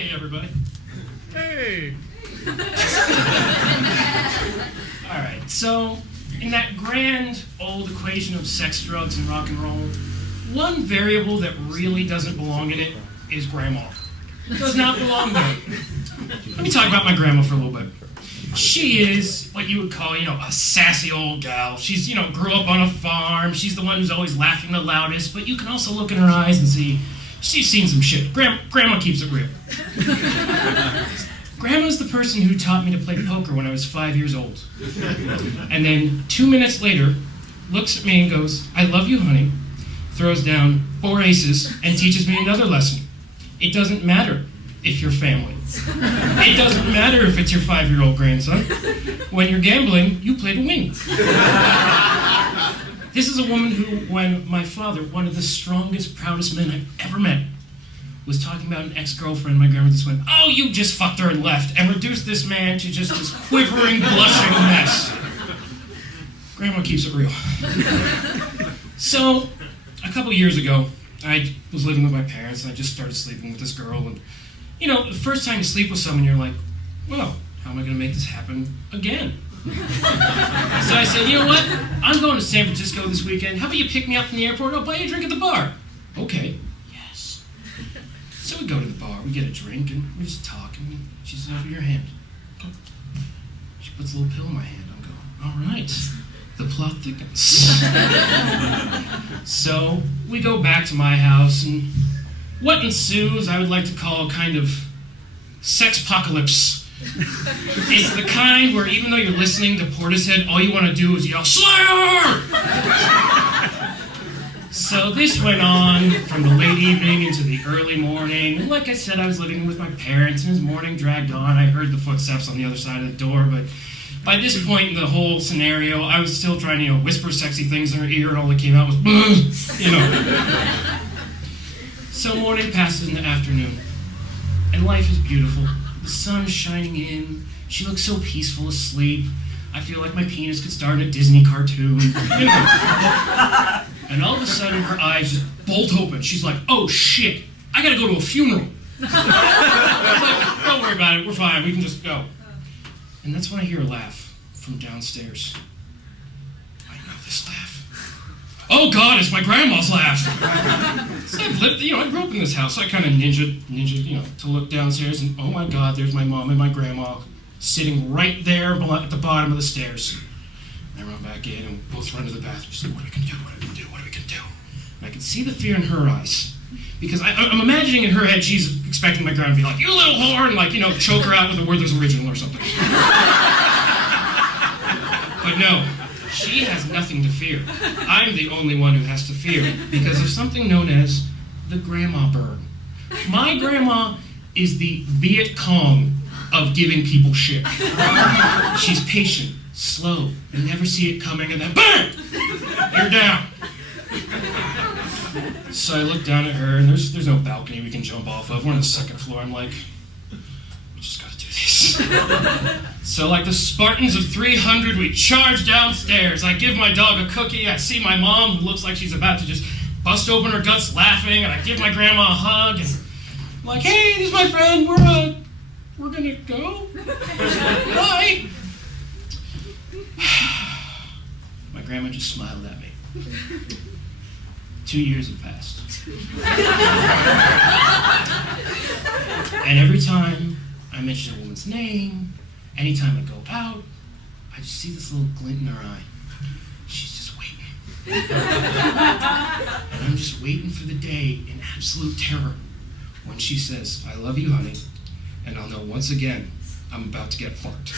Hey, everybody. Hey! All right, so in that grand old equation of sex, drugs, and rock and roll, one variable that really doesn't belong in it is grandma. Does not belong there. Let me talk about my grandma for a little bit. She is what you would call, a sassy old gal. She's, grew up on a farm. She's the one who's always laughing the loudest, but you can also look in her eyes and see she's seen some shit. Grandma keeps it real. Grandma's the person who taught me to play poker when I was 5 years old. And then 2 minutes later, looks at me and goes, "I love you, honey," throws down 4 aces, and teaches me another lesson. It doesn't matter if you're family. It doesn't matter if it's your 5-year-old grandson. When you're gambling, you play to win. This is a woman who, when my father, one of the strongest, proudest men I've ever met, was talking about an ex-girlfriend, my grandma just went, "Oh, you just fucked her and left," and reduced this man to just this quivering, blushing mess. Grandma keeps it real. So, a couple years ago, I was living with my parents, and I just started sleeping with this girl, and, the first time you sleep with someone, you're like, well, how am I going to make this happen again? So I said, you know what? I'm going to San Francisco this weekend. How about you pick me up from the airport? I'll buy you a drink at the bar. Okay. Yes. So we go to the bar, we get a drink, and we just talk, and she says, "Over your hand." She puts a little pill in my hand. I'm going, all right. The plot thickens. So we go back to my house, and what ensues I would like to call a kind of sex-pocalypse. It's the kind where even though you're listening to Portishead, all you want to do is yell, "Slayer!" So this went on from the late evening into the early morning. And like I said, I was living with my parents, and as morning dragged on, I heard the footsteps on the other side of the door, but by this point in the whole scenario, I was still trying to, whisper sexy things in her ear, and all that came out was, So morning passes into afternoon, and life is beautiful. The sun is shining in. She looks so peaceful asleep. I feel like my penis could star in a Disney cartoon. And all of a sudden, her eyes just bolt open. She's like, "Oh shit, I gotta go to a funeral." I was like, "Don't worry about it, we're fine, we can just go." And that's when I hear a laugh from downstairs. I know this laugh. Oh God, it's my grandma's laugh. So I grew up in this house, so I kind of ninja, to look downstairs, and oh my God, there's my mom and my grandma sitting right there at the bottom of the stairs. I run back in, and we both run to the bathroom. She's like, "What are we gonna do? What are we gonna do? What are we gonna do?" And I can see the fear in her eyes. Because I'm imagining in her head, she's expecting my grandma to be like, "You little whore," and choke her out with a Werther's Original or something. But no, she has nothing to fear. I'm the only one who has to fear because of something known as the grandma burn. My grandma is the Viet Cong of giving people shit. She's patient, slow, you never see it coming, and then BAM! You're down. So I look down at her, and there's no balcony we can jump off of. We're on the second floor. I'm like, we just gotta do this. So like the Spartans of 300, we charge downstairs. I give my dog a cookie. I see my mom, who looks like she's about to just bust open her guts laughing, and I give my grandma a hug, and I'm like, "Hey, this is my friend. We're gonna go. Bye." My grandma just smiled at me. 2 years have passed. And every time I mention a woman's name, anytime I go out, I just see this little glint in her eye. She's just waiting. And I'm just waiting for the day in absolute terror when she says, "I love you, honey," and I'll know once again I'm about to get fucked.